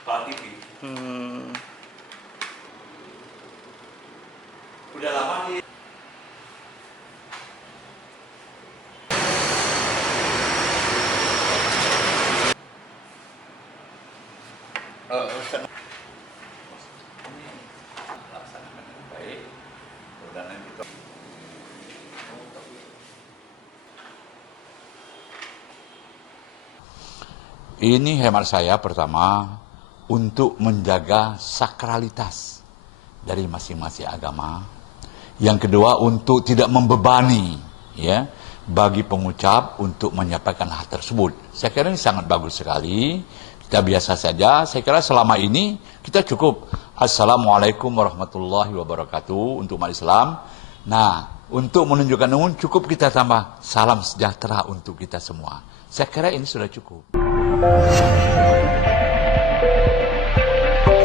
Kepala TV. Udah lama di laksanakan dengan baik. Dan kita ini hemat saya pertama untuk menjaga sakralitas dari masing-masing agama. Yang kedua untuk tidak membebani ya bagi pengucap untuk menyampaikan hal tersebut. Saya kira ini sangat bagus sekali. Kita biasa saja. Saya kira selama ini kita cukup. Assalamualaikum warahmatullahi wabarakatuh untuk umat Islam. Nah, untuk menunjukkan umum cukup kita tambah salam sejahtera untuk kita semua. Saya kira ini sudah cukup.